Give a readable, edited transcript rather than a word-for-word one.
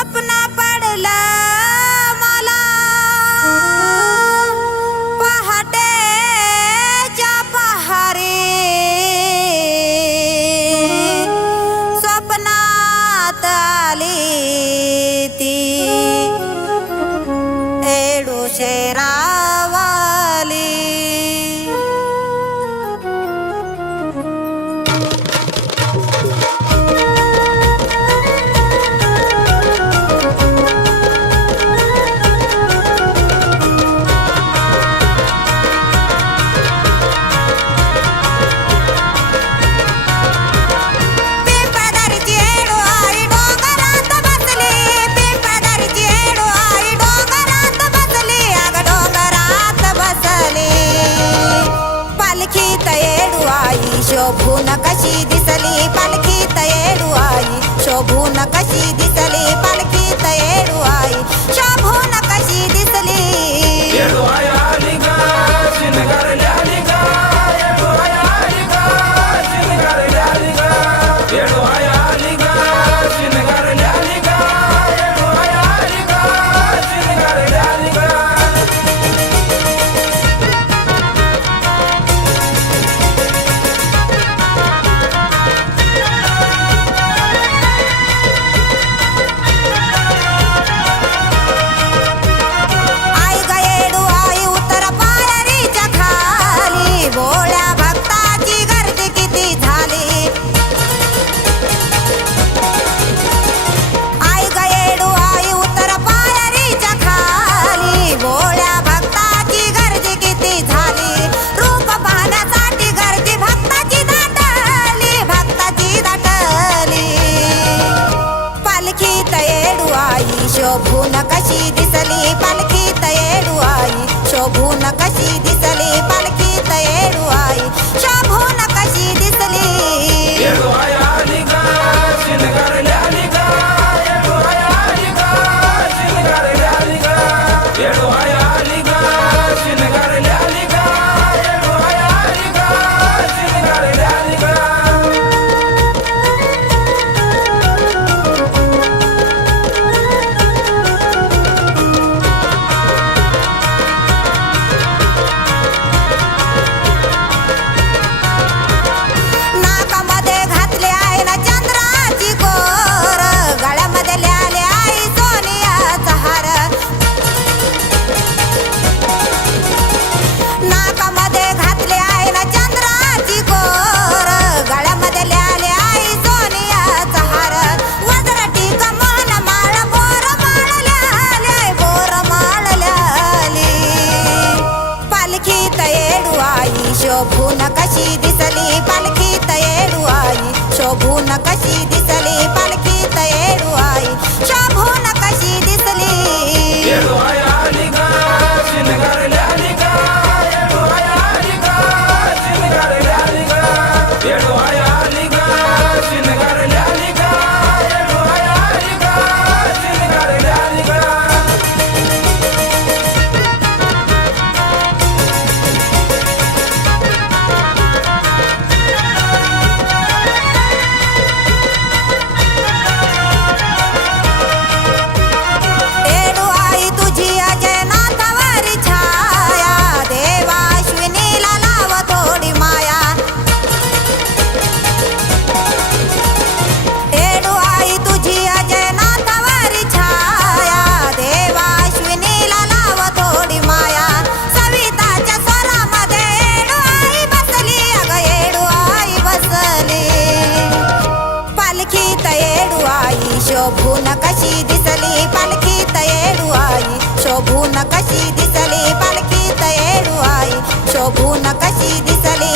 स्वप्न पडलं मला पहाटेच्या पहारी, स्वप्नात आली ती एडुशेरावाली. शोभून कशी दिसली पालखीत येडू आई, शोभून कशी दिसली पालखीत येडू आई, शोभून कशी दिसली. येडू आई आली ग शिनगारली आली ग, येडू आई आली ग शिनगारली आली ग, येडू आई आली ग शिनगारली आली ग, येडू आई आली ग शिनगारली आली ग. शोभून कशी दिसली पालखीत येडू आई, शोभून कशी दिसली पालखीत येडू आई, शोभून कशी दिसली. येडू आई आली ग शिनगारली आली ग, येडू आई आली ग शिनगारली आली ग, येडू आई आली ग शिनगारली आली ग, येडू आई आली ग शिनगारली आली ग. शोभून कशी दिसली पालखीत येडू आई, शोभून कशी दिसली पालखीत येडू आई, शोभून कशी दिसली. येडू आई आली ग शिनगारली आली ग, येडू आई आली ग शिनगारली आली ग, येडू आई आली ग शिनगारली आली ग, येडू आई आली ग शिनगारली आली ग. शोभून कशी दिसली पालखीत येडू आई, शोभून कशी दिसली पालखीत येडू आई, शोभून कशी दिसली.